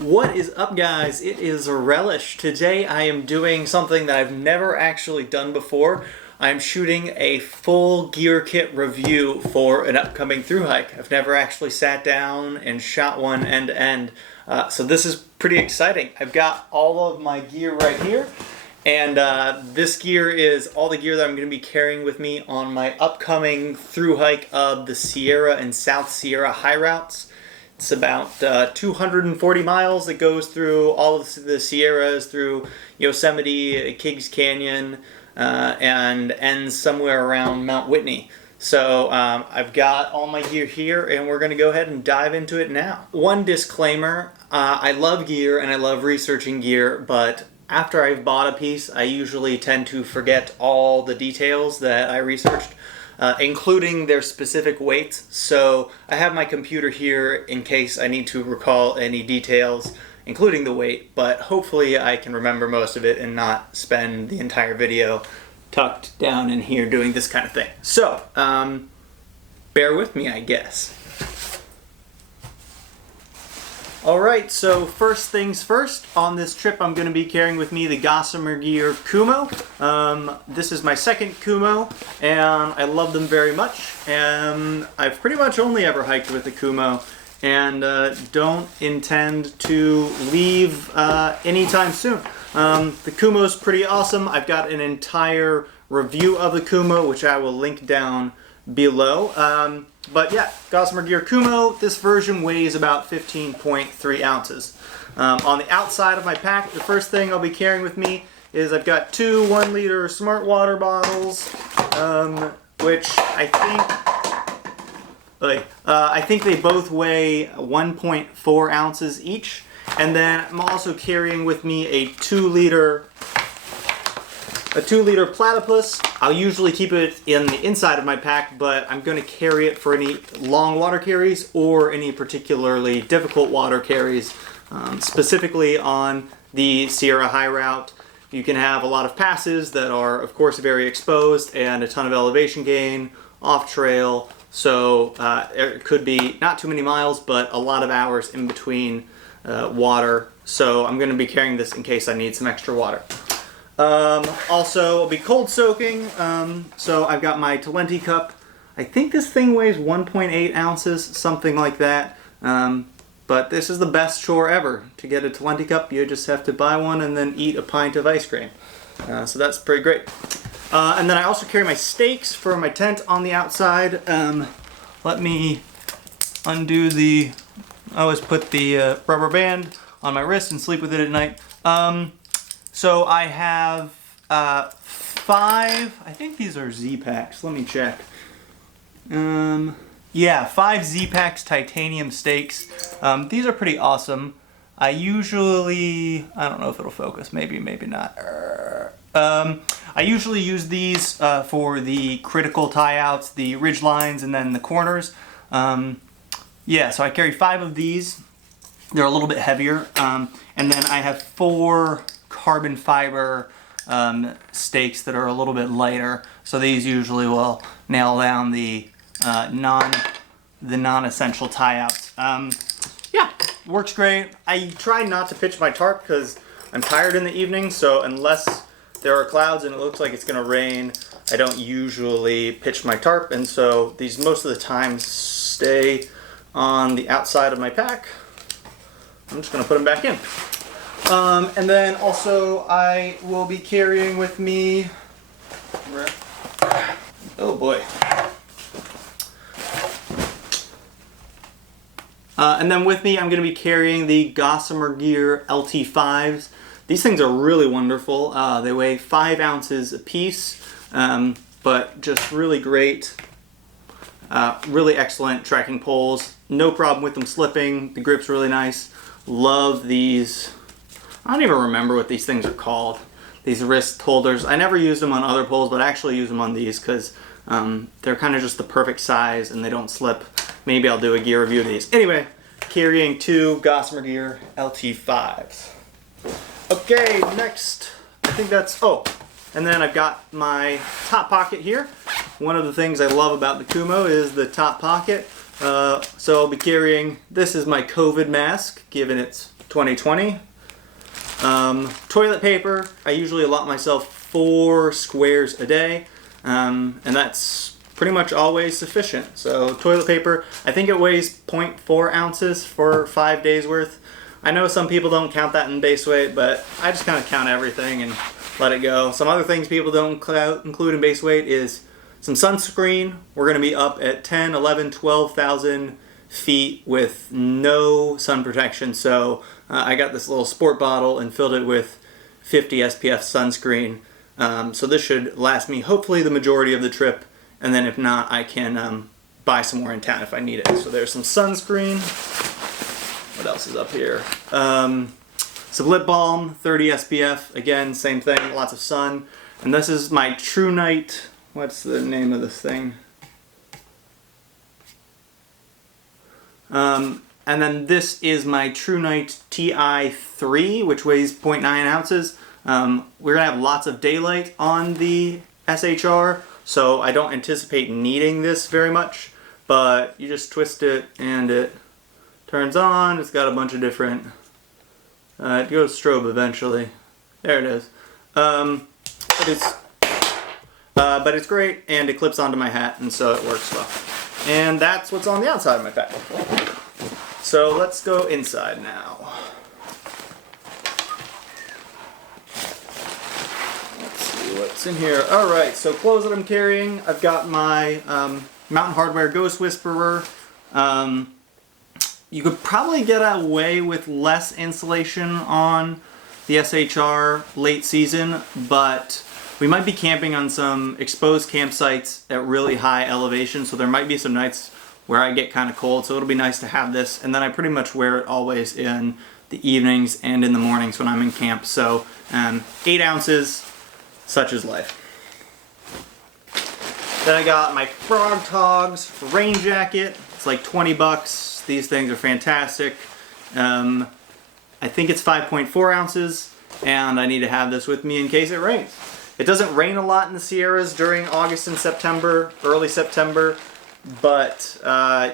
What is up, guys? It is Relish. Today I am doing something that I've never actually done before. I'm shooting a full gear kit review for an upcoming thru hike. I've never actually sat down and shot one end to end, so this is pretty exciting. I've got all of my gear right here, and this gear is all the gear that I'm going to be carrying with me on my upcoming thru hike of the Sierra and South Sierra high routes. It's about 240 miles that goes through all of the Sierras, through Yosemite, Kings Canyon, and ends somewhere around Mount Whitney. So I've got all my gear here, and we're going to go ahead and dive into it now. One disclaimer, I love gear and I love researching gear, but after I've bought a piece, I usually tend to forget all the details that I researched. Including their specific weights. So I have my computer here in case I need to recall any details, including the weight, but hopefully I can remember most of it and not spend the entire video tucked down in here doing this kind of thing. So, bear with me, I guess. Alright, so first things first, on this trip I'm going to be carrying with me the Gossamer gear Kumo. This is my second Kumo, and I love them very much, and I've pretty much only ever hiked with the Kumo, and don't intend to leave anytime soon. The Kumo's pretty awesome. I've got an entire review of the Kumo, which I will link down below. But yeah, Gossamer gear Kumo, this version weighs about 15.3 ounces. On the outside of my pack, the first thing I'll be carrying with me is I've got two 1-liter smart water bottles, which I think they both weigh 1.4 ounces each. And then I'm also carrying with me a 2-liter platypus. I'll usually keep it in the inside of my pack, but I'm going to carry it for any long water carries or any particularly difficult water carries. Specifically on the Sierra High Route, you can have a lot of passes that are, of course, very exposed and a ton of elevation gain, off trail, so it could be not too many miles, but a lot of hours in between water. So I'm going to be carrying this in case I need some extra water. Also, I'll be cold soaking, so I've got my Talenti cup. I think this thing weighs 1.8 ounces, something like that, but this is the best chore ever. To get a Talenti cup, you just have to buy one and then eat a pint of ice cream. So that's pretty great. And then I also carry my stakes for my tent on the outside. Let me undo the... I always put the rubber band on my wrist and sleep with it at night. So I have 5, I think these are Z-Packs, let me check. Yeah, 5 Z-Packs titanium stakes. These are pretty awesome. I usually, I don't know if it'll focus, maybe not. I usually use these for the critical tie-outs, the ridge lines, and then the corners. Yeah, so I carry 5 of these. They're a little bit heavier. And then I have 4 carbon fiber stakes that are a little bit lighter, so these usually will nail down the non-essential tie-outs. Yeah, works great. I try not to pitch my tarp because I'm tired in the evening, so unless there are clouds and it looks like it's going to rain, I don't usually pitch my tarp, and so these most of the time stay on the outside of my pack. I'm just going to put them back in. And then also I will be carrying with me, oh boy. And then with me I'm going to be carrying the Gossamer gear LT5s. These things are really wonderful. They weigh 5 ounces a piece, but just really great, really excellent trekking poles. No problem with them slipping. The grip's really nice. Love these. I don't even remember what these things are called. These wrist holders. I never used them on other poles, but I actually use them on these because they're kind of just the perfect size and they don't slip. Maybe I'll do a gear review of these. Anyway, carrying 2 Gossamer gear LT5s. Okay, next, I think that's, oh, and then I've got my top pocket here. One of the things I love about the Kumo is the top pocket. So I'll be carrying, this is my COVID mask, given its 2020. Toilet paper, I usually allot myself 4 squares a day, and that's pretty much always sufficient. So toilet paper, I think it weighs 0.4 ounces for 5 days worth. I know some people don't count that in base weight, but I just kind of count everything and let it go. Some other things people don't include in base weight is some sunscreen. We're going to be up at 10, 11, 12,000 feet with no sun protection. So I got this little sport bottle and filled it with 50 SPF sunscreen. So this should last me hopefully the majority of the trip. And then if not, I can buy some more in town if I need it. So there's some sunscreen. What else is up here? Some lip balm, 30 SPF. Again, same thing, lots of sun. And this is my True Night. What's the name of this thing? And then this is my True Night TI3, which weighs 0.9 ounces. We're gonna have lots of daylight on the SHR, so I don't anticipate needing this very much, but you just twist it and it turns on. It's got a bunch of different, it goes strobe eventually. There it is. But it's great, and it clips onto my hat, and so it works well. And that's what's on the outside of my pack. So let's go inside now. Let's see what's in here. Alright, so clothes that I'm carrying. I've got my Mountain Hardwear Ghost Whisperer. You could probably get away with less insulation on the SHR late season, but we might be camping on some exposed campsites at really high elevation, so there might be some nights where I get kind of cold, so it'll be nice to have this. And then I pretty much wear it always in the evenings and in the mornings when I'm in camp. So 8 ounces, such is life. Then I got my Frog Togs rain jacket. It's like 20 bucks. These things are fantastic. I think it's 5.4 ounces, and I need to have this with me in case it rains. It doesn't rain a lot in the Sierras during August and September, early September, but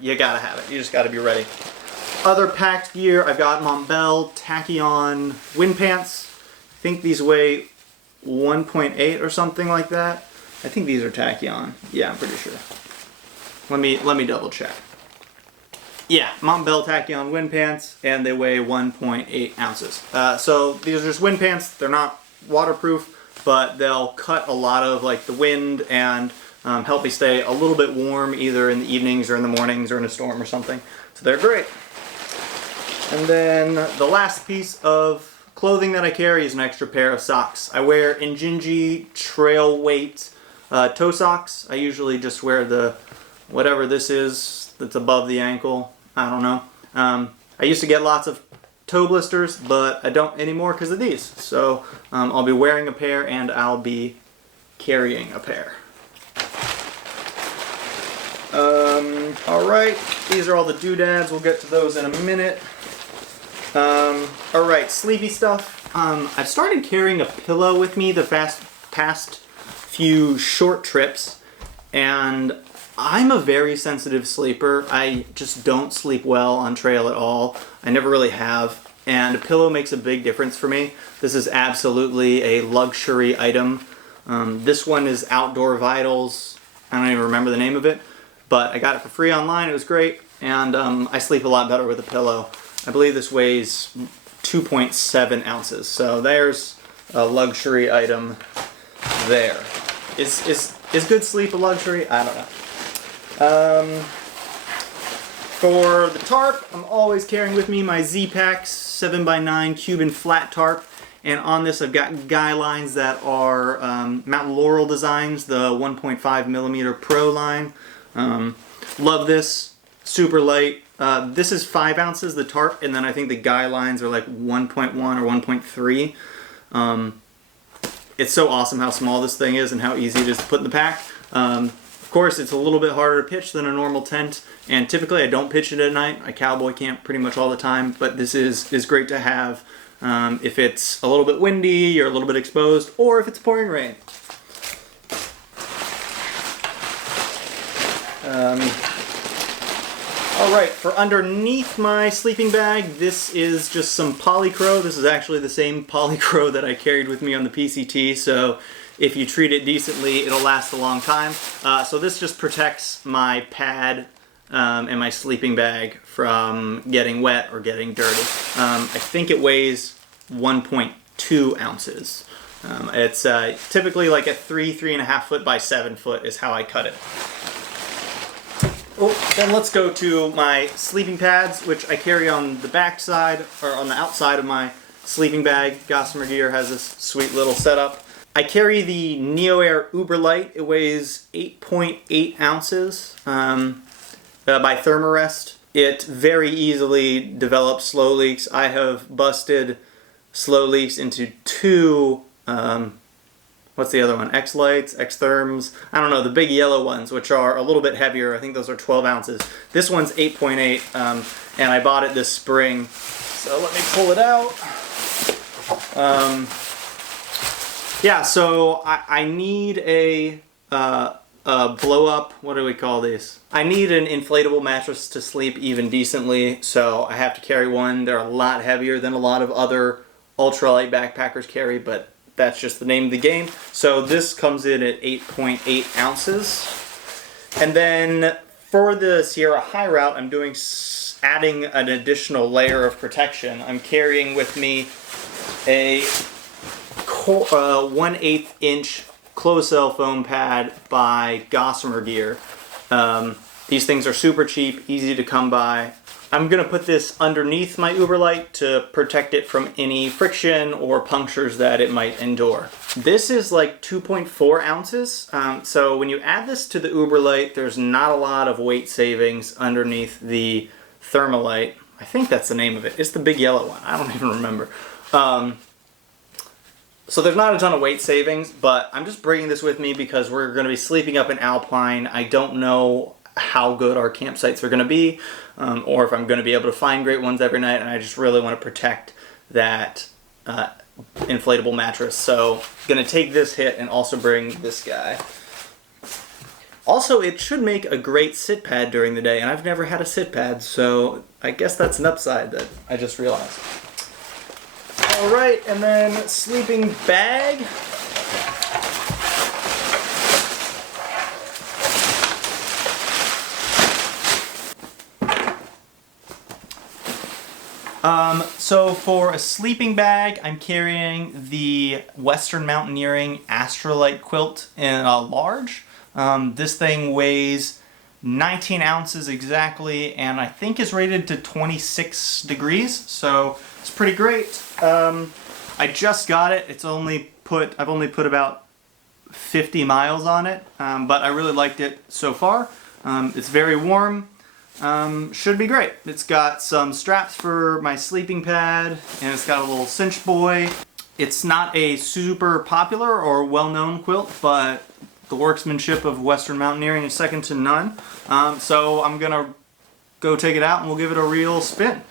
you gotta have it. You just gotta be ready. Other packed gear, I've got Montbell Tachyon wind pants. I think these weigh 1.8 or something like that. I think these are Tachyon. Yeah, I'm pretty sure. Let me double check. Yeah, Montbell Tachyon wind pants, and they weigh 1.8 ounces. So these are just wind pants. They're not waterproof, but they'll cut a lot of like the wind and help me stay a little bit warm either in the evenings or in the mornings or in a storm or something. So they're great. And then the last piece of clothing that I carry is an extra pair of socks. I wear Injinji trail weight toe socks. I usually just wear the whatever this is that's above the ankle. I don't know. I used to get lots of toe blisters, but I don't anymore because of these. So I'll be wearing a pair and I'll be carrying a pair. Alright, these are all the doodads. We'll get to those in a minute. Alright, sleepy stuff. I've started carrying a pillow with me the past few short trips, and I'm a very sensitive sleeper. I just don't sleep well on trail at all. I never really have, and a pillow makes a big difference for me. This is absolutely a luxury item. This one is Outdoor Vitals. I don't even remember the name of it, but I got it for free online. It was great, and I sleep a lot better with a pillow. I believe this weighs 2.7 ounces, so there's a luxury item there. Is good sleep a luxury? I don't know. For the tarp, I'm always carrying with me my Z-Pax 7x9 Cuban flat tarp, and on this I've got guy lines that are Mountain Laurel designs, the 1.5 millimeter Pro line. Love this, super light. This is 5 ounces, the tarp, and then I think the guy lines are like 1.1 or 1.3. It's so awesome how small this thing is and how easy it is to put in the pack. Of course, it's a little bit harder to pitch than a normal tent, and typically I don't pitch it at night. I cowboy camp pretty much all the time, but this is great to have if it's a little bit windy or a little bit exposed, or if it's pouring rain. Alright, for underneath my sleeping bag, this is just some polycro. This is actually the same polycro that I carried with me on the PCT, so if you treat it decently, it'll last a long time. So this just protects my pad and my sleeping bag from getting wet or getting dirty. I think it weighs 1.2 ounces. It's typically like a 3.5 foot by 7 foot is how I cut it. Oh, then let's go to my sleeping pads, which I carry on the back side, or on the outside of my sleeping bag. Gossamer Gear has this sweet little setup. I carry the Neo Air Uber Light. It weighs 8.8 ounces by Thermarest. It very easily develops slow leaks. I have busted slow leaks into two what's the other one? X-Lights, X-Therms, I don't know, the big yellow ones, which are a little bit heavier. I think those are 12 ounces. This one's 8.8, and I bought it this spring. So let me pull it out. Yeah, so I need a blow-up, what do we call these? I need an inflatable mattress to sleep even decently, so I have to carry one. They're a lot heavier than a lot of other ultralight backpackers carry, but that's just the name of the game. So this comes in at 8.8 ounces. And then for the Sierra High Route, I'm adding an additional layer of protection. I'm carrying with me a 1/8 inch closed cell foam pad by Gossamer Gear. These things are super cheap, easy to come by. I'm going to put this underneath my Uberlight to protect it from any friction or punctures that it might endure. This is like 2.4 ounces, so when you add this to the Uberlight, there's not a lot of weight savings underneath the Thermalite. I think that's the name of it. It's the big yellow one. I don't even remember. So there's not a ton of weight savings, but I'm just bringing this with me because we're going to be sleeping up in Alpine. I don't know how good our campsites are going to be, or if I'm going to be able to find great ones every night, and I just really want to protect that inflatable mattress. So I'm going to take this hit and also bring this guy. Also, it should make a great sit pad during the day, and I've never had a sit pad, so I guess that's an upside that I just realized. Alright, and then sleeping bag. So for a sleeping bag, I'm carrying the Western Mountaineering Astrolite quilt in a large. This thing weighs 19 ounces exactly, and I think is rated to 26 degrees, so it's pretty great. I just got it. I've only put about 50 miles on it, but I really liked it so far. It's very warm. Should be great. It's got some straps for my sleeping pad, and it's got a little cinch buoy. It's not a super popular or well-known quilt, but the workmanship of Western Mountaineering is second to none. So I'm gonna go take it out and we'll give it a real spin.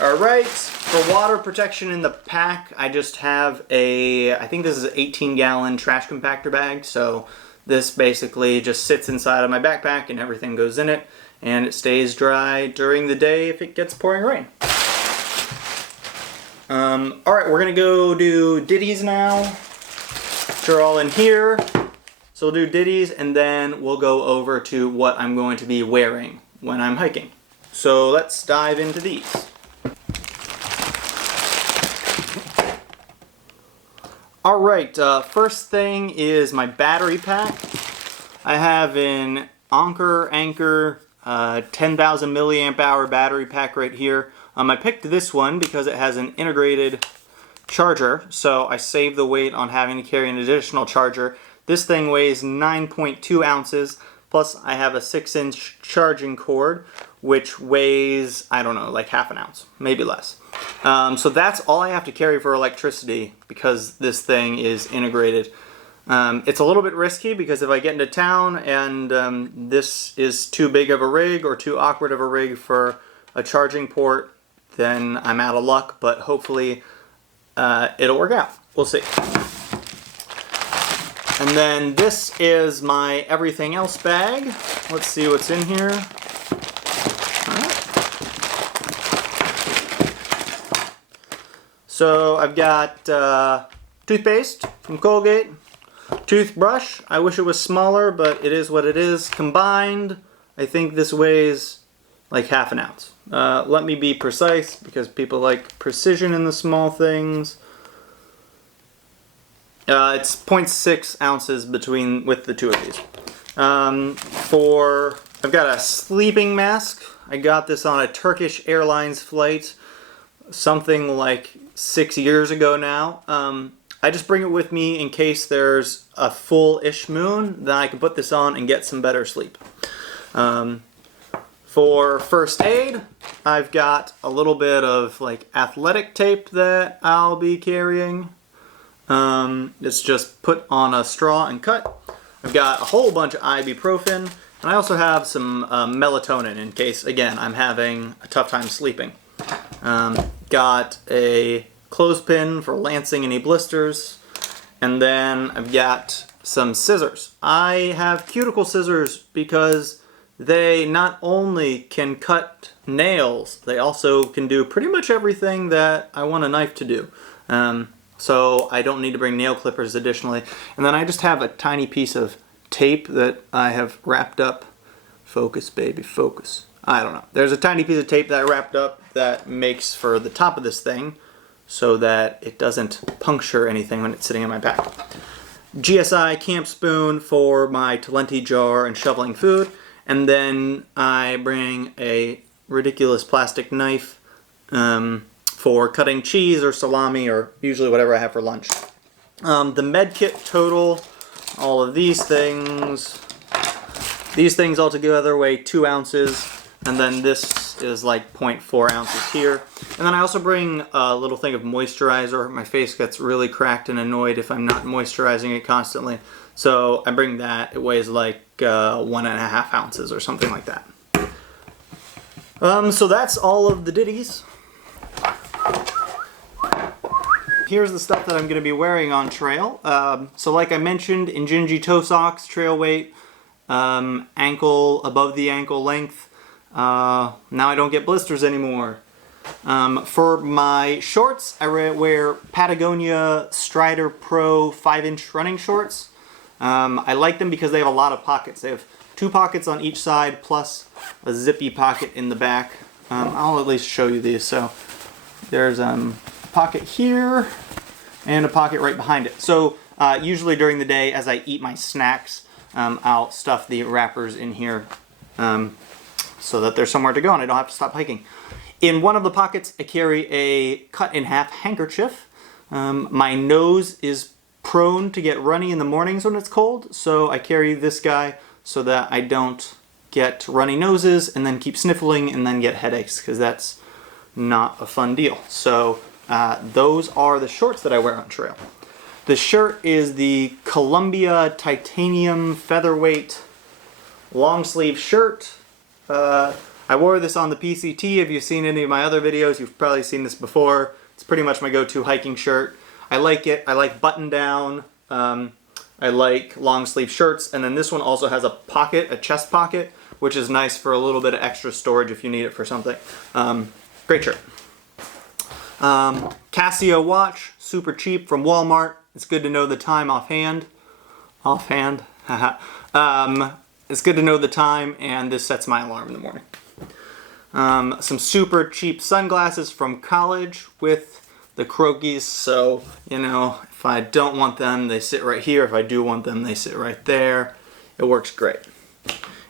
Alright, for water protection in the pack, I just have I think this is an 18-gallon trash compactor bag, so this basically just sits inside of my backpack and everything goes in it, and it stays dry during the day if it gets pouring rain. Alright, we're going to go do ditties now, which are all in here. So we'll do ditties, and then we'll go over to what I'm going to be wearing when I'm hiking. So let's dive into these. Alright, first thing is my battery pack. I have an Anker 10,000 milliamp hour battery pack right here. I picked this one because it has an integrated charger, so I saved the weight on having to carry an additional charger. This thing weighs 9.2 ounces, plus I have a 6-inch charging cord, which weighs, I don't know, like half an ounce, maybe less. So that's all I have to carry for electricity because this thing is integrated. It's a little bit risky because if I get into town and this is too big of a rig or too awkward of a rig for a charging port, then I'm out of luck, but hopefully it'll work out. We'll see. And then this is my everything else bag. Let's see what's in here. So I've got toothpaste from Colgate, toothbrush. I wish it was smaller, but it is what it is. Combined, I think this weighs like half an ounce. Let me be precise because people like precision in the small things. It's 0.6 ounces with the two of these. I've got a sleeping mask. I got this on a Turkish Airlines flight something like 6 years ago now. I just bring it with me in case there's a full-ish moon, then I can put this on and get some better sleep. For first aid, I've got a little bit of like athletic tape that I'll be carrying. It's just put on a straw and cut. I've got a whole bunch of ibuprofen, and I also have some melatonin in case, again, I'm having a tough time sleeping. Got a clothespin for lancing any blisters, and then I've got some scissors. I have cuticle scissors because they not only can cut nails, they also can do pretty much everything that I want a knife to do. So I don't need to bring nail clippers additionally. And then I just have a tiny piece of tape that I have wrapped up. Focus, baby, focus. I don't know. There's a tiny piece of tape that I wrapped up that makes for the top of this thing so that it doesn't puncture anything when it's sitting in my pack. GSI camp spoon for my Talenti jar and shoveling food. And then I bring a ridiculous plastic knife for cutting cheese or salami or usually whatever I have for lunch. The med kit total, all of these things all together weigh 2 ounces, and then this is like 0.4 ounces here. And then I also bring a little thing of moisturizer. My face gets really cracked and annoyed if I'm not moisturizing it constantly. So I bring that. It weighs like 1.5 ounces or something like that. So that's all of the ditties. Here's the stuff that I'm going to be wearing on trail. So like I mentioned, Injinji toe socks, trail weight, ankle above the ankle length. Now I don't get blisters anymore. For my shorts, I wear Patagonia Strider Pro 5-inch running shorts. I like them because they have a lot of pockets. They have 2 pockets on each side plus a zippy pocket in the back. I'll at least show you these. So there's a pocket here and a pocket right behind it. So usually during the day as I eat my snacks, I'll stuff the wrappers in here so that there's somewhere to go and I don't have to stop hiking. In one of the pockets I carry a cut-in-half handkerchief. My nose is prone to get runny in the mornings when it's cold, so I carry this guy so that I don't get runny noses and then keep sniffling and then get headaches, because that's not a fun deal. So those are the shorts that I wear on trail. The shirt is the Columbia Titanium Featherweight long sleeve shirt. I wore this on the PCT. If you've seen any of my other videos, you've probably seen this before. It's pretty much my go-to hiking shirt. I like it. I like button down. I like long sleeve shirts. And then this one also has a pocket, a chest pocket, which is nice for a little bit of extra storage if you need it for something. Great shirt. Casio watch, super cheap from Walmart. It's good to know the time offhand. Offhand? It's good to know the time, and this sets my alarm in the morning. Some super cheap sunglasses from college with the croakies, so, you know, if I don't want them, they sit right here. If I do want them, they sit right there. It works great.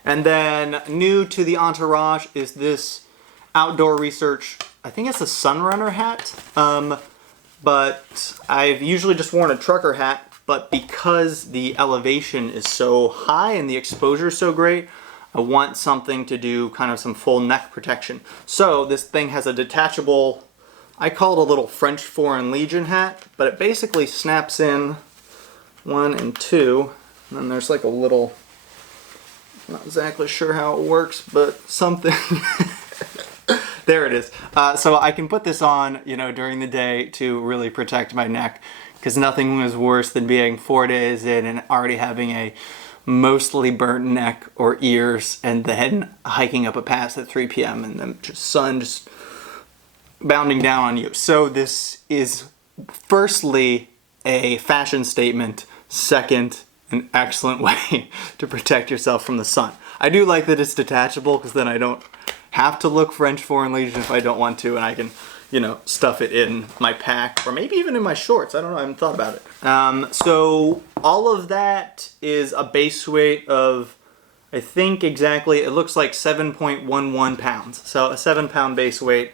And then, new to the entourage is this Outdoor Research, I think it's a Sunrunner hat, but I've usually just worn a trucker hat, but because the elevation is so high and the exposure is so great, I want something to do kind of some full neck protection. So this thing has a detachable, I call it a little French Foreign Legion hat, but it basically snaps in 1 and 2, and then there's like a little, not exactly sure how it works, but something There it is. So I can put this on, you know, during the day to really protect my neck, because nothing was worse than being 4 days in and already having a mostly burnt neck or ears, and then hiking up a pass at 3 p.m. and then sun just bounding down on you. So this is firstly a fashion statement, second, an excellent way to protect yourself from the sun. I do like that it's detachable, because then I don't have to look French Foreign Legion if I don't want to, and I can, you know, stuff it in my pack, or maybe even in my shorts. I don't know, I haven't thought about it. So all of that is a base weight of, I think exactly, it looks like 7.11 pounds. So a 7-pound base weight.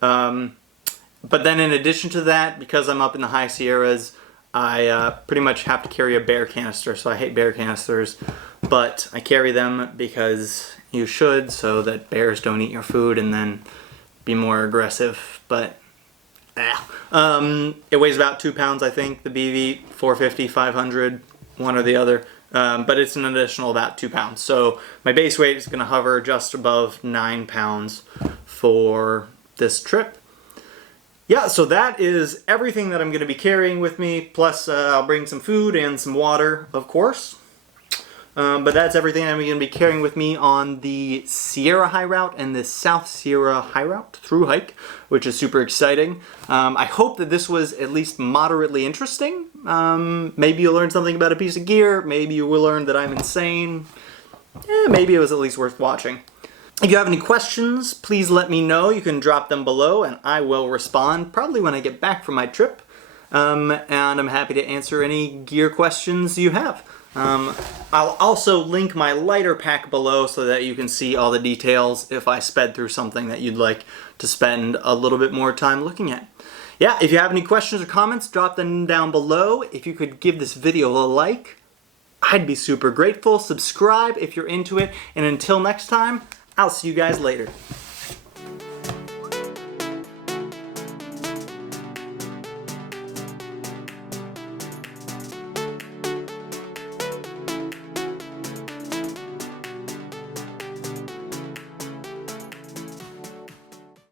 But then in addition to that, because I'm up in the high Sierras, I pretty much have to carry a bear canister. So I hate bear canisters, but I carry them because you should, so that bears don't eat your food and then be more aggressive. But it weighs about 2 pounds, I think, the BV, 450, 500, one or the other. But it's an additional about 2 pounds. So my base weight is going to hover just above 9 pounds for this trip. Yeah, so that is everything that I'm going to be carrying with me, plus I'll bring some food and some water, of course. But that's everything I'm going to be carrying with me on the Sierra High Route and the South Sierra High Route through hike, which is super exciting. I hope that this was at least moderately interesting. Maybe you'll learn something about a piece of gear. Maybe you will learn that I'm insane. Maybe it was at least worth watching. If you have any questions, please let me know. You can drop them below and I will respond, probably when I get back from my trip. And I'm happy to answer any gear questions you have. I'll also link my lighter pack below so that you can see all the details if I sped through something that you'd like to spend a little bit more time looking at. Yeah, if you have any questions or comments, drop them down below. If you could give this video a like, I'd be super grateful. Subscribe if you're into it. And until next time, I'll see you guys later.